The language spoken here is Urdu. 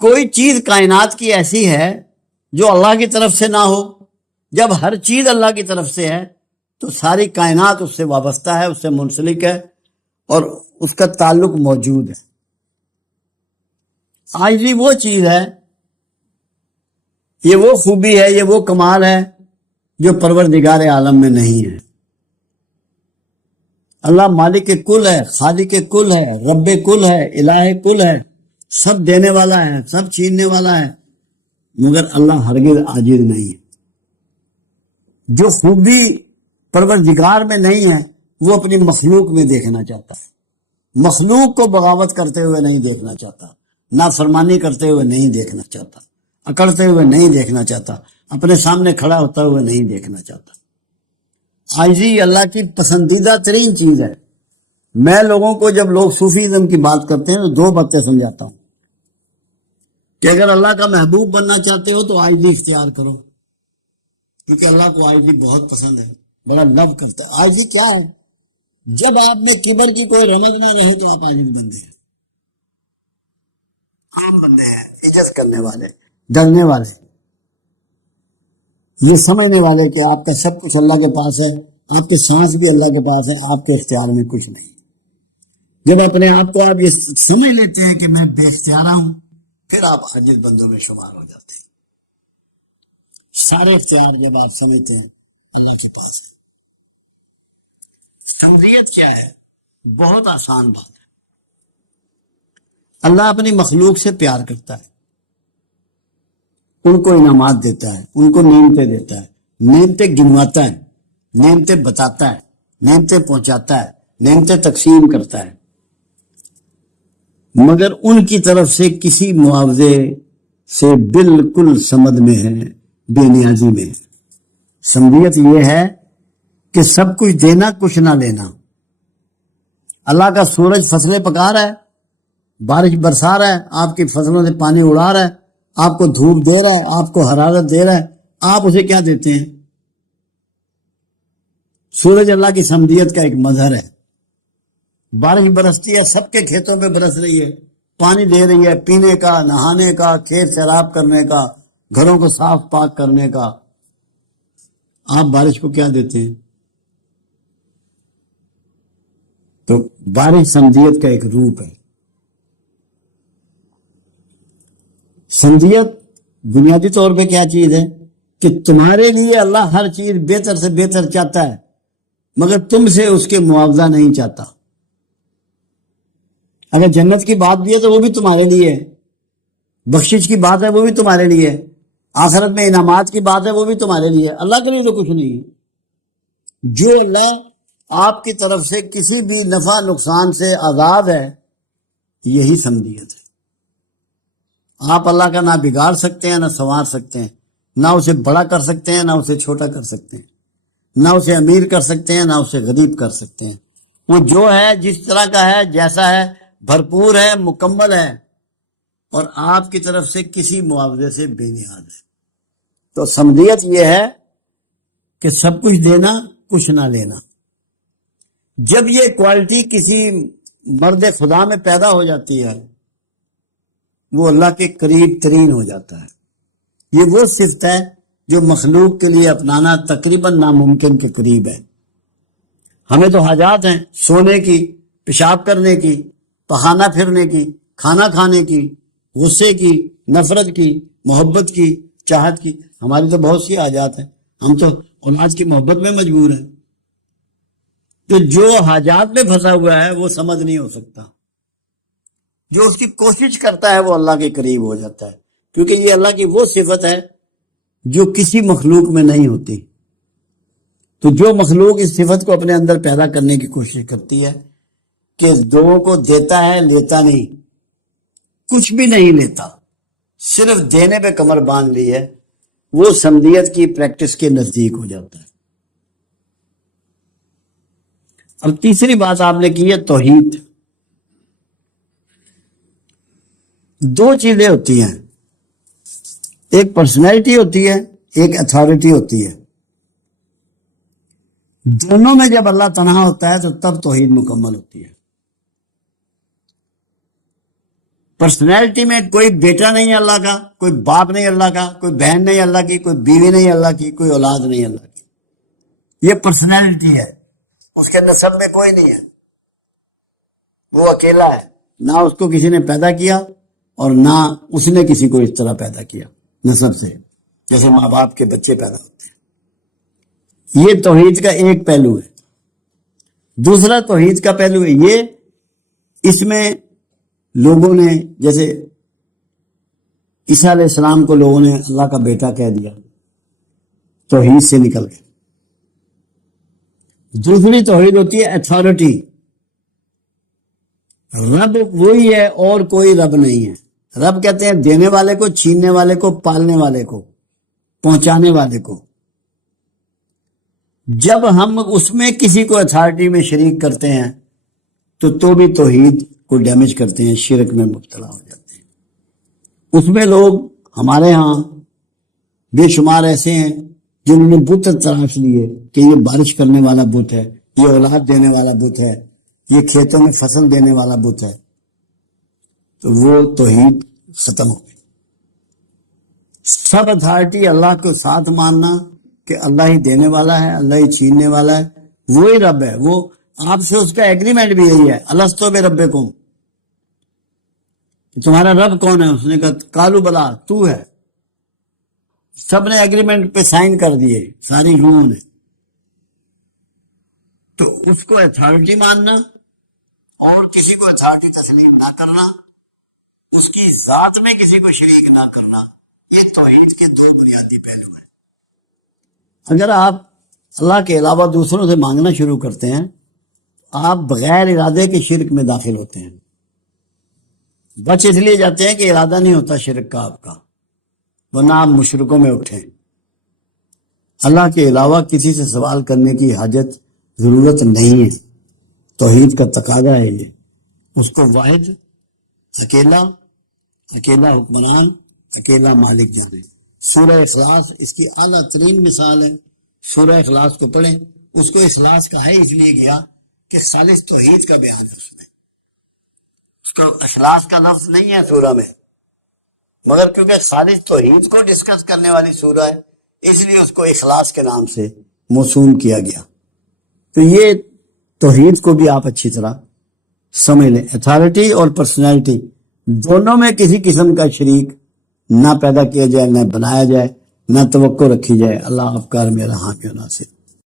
کوئی چیز کائنات کی ایسی ہے جو اللہ کی طرف سے نہ ہو؟ جب ہر چیز اللہ کی طرف سے ہے تو ساری کائنات اس سے وابستہ ہے، اس سے منسلک ہے اور اس کا تعلق موجود ہے۔ عاجزی وہ چیز ہے، یہ وہ خوبی ہے، یہ وہ کمال ہے جو پروردگار عالم میں نہیں ہے۔ اللہ مالک کل ہے، خالق کل ہے، رب کل ہے، الہ کل ہے، سب دینے والا ہے، سب چھیننے والا ہے، مگر اللہ ہرگز عاجز نہیں ہے۔ جو خوبی پروردگار میں نہیں ہے وہ اپنی مخلوق میں دیکھنا چاہتا ہے، مخلوق کو بغاوت کرتے ہوئے نہیں دیکھنا چاہتا، نافرمانی کرتے ہوئے نہیں دیکھنا چاہتا، اکڑتے ہوئے نہیں دیکھنا چاہتا، اپنے سامنے کھڑا ہوتا ہوئے نہیں دیکھنا چاہتا۔ عاجزی اللہ کی پسندیدہ ترین چیز ہے۔ میں لوگوں کو جب لوگ صوفیزم کی بات کرتے ہیں تو دو باتیں سمجھاتا ہوں کہ اگر اللہ کا محبوب بننا چاہتے ہو تو عاجزی اختیار کرو، کیونکہ اللہ کو عاجزی بہت پسند ہے، بڑا لو کرتا ہے۔ عاجزی کیا ہے؟ جب آپ میں کبر کی کوئی رمز نہ رہی تو آپ عاجز بندے ہیں، عام بندے ہیں، عجز کرنے والے، ڈرنے والے، یہ سمجھنے والے کہ آپ کا سب کچھ اللہ کے پاس ہے، آپ کے سانس بھی اللہ کے پاس ہے، آپ کے اختیار میں کچھ نہیں۔ جب اپنے آپ کو آپ یہ سمجھ لیتے ہیں کہ میں بے اختیارہ ہوں، پھر آپ عاجز بندوں میں شمار ہو جاتے ہیں۔ سارے اختیار جب آپ سمجھتے ہیں اللہ کے پاس ہے۔ سمدیت کیا ہے؟ بہت آسان بات ہے۔ اللہ اپنی مخلوق سے پیار کرتا ہے، ان کو انعامات دیتا ہے، ان کو نعمتیں دیتا ہے، نعمتیں گنواتا ہے، نعمتیں بتاتا ہے، نعمتیں پہنچاتا ہے، نعمتیں تقسیم کرتا ہے، مگر ان کی طرف سے کسی معاوضے سے بالکل سمد میں ہے، بے نیازی میں ہے۔ سمدیت یہ ہے کہ سب کچھ دینا، کچھ نہ لینا۔ اللہ کا سورج فصلیں پکا رہا ہے، بارش برسا رہا ہے، آپ کی فصلوں سے پانی اڑا رہا ہے، آپ کو دھوپ دے رہا ہے، آپ کو حرارت دے رہا ہے، آپ اسے کیا دیتے ہیں؟ سورج اللہ کی سمدیت کا ایک مظہر ہے۔ بارش برستی ہے، سب کے کھیتوں پہ برس رہی ہے، پانی دے رہی ہے، پینے کا، نہانے کا، کھیت سیراب کرنے کا، گھروں کو صاف پاک کرنے کا۔ آپ بارش کو کیا دیتے ہیں؟ تو بارش سمدیت کا ایک روپ ہے۔ سمدیت بنیادی طور پہ کیا چیز ہے کہ تمہارے لیے اللہ ہر چیز بہتر سے بہتر چاہتا ہے، مگر تم سے اس کے معاوضہ نہیں چاہتا۔ اگر جنت کی بات بھی ہے تو وہ بھی تمہارے لیے ہے، بخشش کی بات ہے وہ بھی تمہارے لیے ہے، آخرت میں انعامات کی بات ہے وہ بھی تمہارے لیے ہے، اللہ کے لیے تو کچھ نہیں ہے۔ جو اللہ آپ کی طرف سے کسی بھی نفع نقصان سے آزاد ہے، یہی سمدیت ہے۔ آپ اللہ کا نہ بگاڑ سکتے ہیں، نہ سنوار سکتے ہیں، نہ اسے بڑا کر سکتے ہیں، نہ اسے چھوٹا کر سکتے ہیں، نہ اسے امیر کر سکتے ہیں، نہ اسے غریب کر سکتے ہیں۔ وہ جو ہے، جس طرح کا ہے، جیسا ہے، بھرپور ہے، مکمل ہے، اور آپ کی طرف سے کسی معاوضے سے بے نیاز ہے۔ تو سمدیت یہ ہے کہ سب کچھ دینا، کچھ نہ لینا۔ جب یہ کوالٹی کسی مرد خدا میں پیدا ہو جاتی ہے، وہ اللہ کے قریب ترین ہو جاتا ہے۔ یہ وہ صفت ہے جو مخلوق کے لیے اپنانا تقریباً ناممکن کے قریب ہے۔ ہمیں تو حاجات ہیں، سونے کی، پیشاب کرنے کی، پخانہ پھرنے کی، کھانا کھانے کی، غصے کی، نفرت کی، محبت کی، چاہت کی۔ ہماری تو بہت سی حاجات ہیں، ہم تو اولاد کی محبت میں مجبور ہیں۔ تو جو حاجات میں پھنسا ہوا ہے وہ سمجھ نہیں ہو سکتا، جو اس کی کوشش کرتا ہے وہ اللہ کے قریب ہو جاتا ہے، کیونکہ یہ اللہ کی وہ صفت ہے جو کسی مخلوق میں نہیں ہوتی۔ تو جو مخلوق اس صفت کو اپنے اندر پیدا کرنے کی کوشش کرتی ہے کہ دو کو دیتا ہے، لیتا نہیں، کچھ بھی نہیں لیتا، صرف دینے پہ کمر باندھ لی ہے، وہ سمدیت کی پریکٹس کے نزدیک ہو جاتا ہے۔ اب تیسری بات آپ نے کی ہے توحید۔ دو چیزیں ہوتی ہیں، ایک پرسنالٹی ہوتی ہے، ایک اتھارٹی ہوتی ہے۔ دونوں میں جب اللہ تنہا ہوتا ہے تو تب توحید مکمل ہوتی ہے۔ پرسنالٹی میں کوئی بیٹا نہیں اللہ کا، کوئی باپ نہیں اللہ کا، کوئی بہن نہیں اللہ کی، کوئی بیوی نہیں اللہ کی، کوئی اولاد نہیں اللہ کی. یہ پرسنالٹی ہے. اس کے نسب میں کوئی نہیں ہے، وہ اکیلا ہے. نہ اس کو کسی نے پیدا کیا اور نہ اس نے کسی کو اس طرح پیدا کیا نسب سے، جیسے ماں باپ کے بچے پیدا ہوتے ہیں. یہ توحید کا ایک پہلو ہے. دوسرا توحید کا پہلو ہے یہ، اس میں لوگوں نے جیسے عیسیٰ علیہ السلام کو لوگوں نے اللہ کا بیٹا کہہ دیا، توحید سے نکل گئے. دوسری توحید ہوتی ہے اتھارٹی. رب وہی ہے اور کوئی رب نہیں ہے. رب کہتے ہیں دینے والے کو، چھیننے والے کو، پالنے والے کو، پہنچانے والے کو. جب ہم اس میں کسی کو اتھارٹی میں شریک کرتے ہیں تو بھی توحید کو ڈیمیج کرتے ہیں، شرک میں مبتلا ہو جاتے ہیں. اس میں لوگ ہمارے ہاں بے شمار ایسے ہیں جنہوں نے بت تراش لیے کہ یہ بارش کرنے والا بت ہے، یہ اولاد دینے والا بت ہے، یہ کھیتوں میں فصل دینے والا بت ہے. تو وہ توحید ختم ہو گئی. سب اتھارٹی اللہ کو ساتھ ماننا کہ اللہ ہی دینے والا ہے، اللہ ہی چھیننے والا ہے، وہی رب ہے. وہ آپ سے اس کا ایگریمنٹ بھی یہی ہے، الستو بربکم، تمہارا رب کون ہے؟ اس نے کہا قالوا بلا، تو ہے. سب نے ایگریمنٹ پہ سائن کر دیے، ساری روحوں نے. تو اس کو اتھارٹی ماننا اور کسی کو اتھارٹی تسلیم نہ کرنا، اس کی ذات میں کسی کو شریک نہ کرنا، یہ توحید کے دو بنیادی پہلو ہیں. اگر آپ اللہ کے علاوہ دوسروں سے مانگنا شروع کرتے ہیں، آپ بغیر ارادے کے شرک میں داخل ہوتے ہیں. بچ اس لیے جاتے ہیں کہ ارادہ نہیں ہوتا شرک کا آپ کا، ورنہ آپ مشرکوں میں اٹھیں. اللہ کے علاوہ کسی سے سوال کرنے کی حاجت، ضرورت نہیں ہے. توحید کا تقاضا ہے یہ. اس کو واحد، اکیلا حکمران، اکیلا مالک جانے. سورہ اخلاص اس کی اعلیٰ ترین مثال ہے. سورہ اخلاص کو پڑھیں. اس کو اخلاص کہا ہے اس لیے گیا کہ خالص توحید کا بیان ہے. اس کا اخلاص کا لفظ نہیں ہے سورہ میں، مگر کیونکہ خالص توحید کو ڈسکس کرنے والی سورہ ہے، اس لیے اس کو اخلاص کے نام سے موسوم کیا گیا. تو یہ توحید کو بھی آپ اچھی طرح سمجھ لیں. اتھارٹی اور پرسنالٹی دونوں میں کسی قسم کا شریک نہ پیدا کیا جائے، نہ بنایا جائے، نہ توقع رکھی جائے. اللہ افکار میرا حامی و ناصر.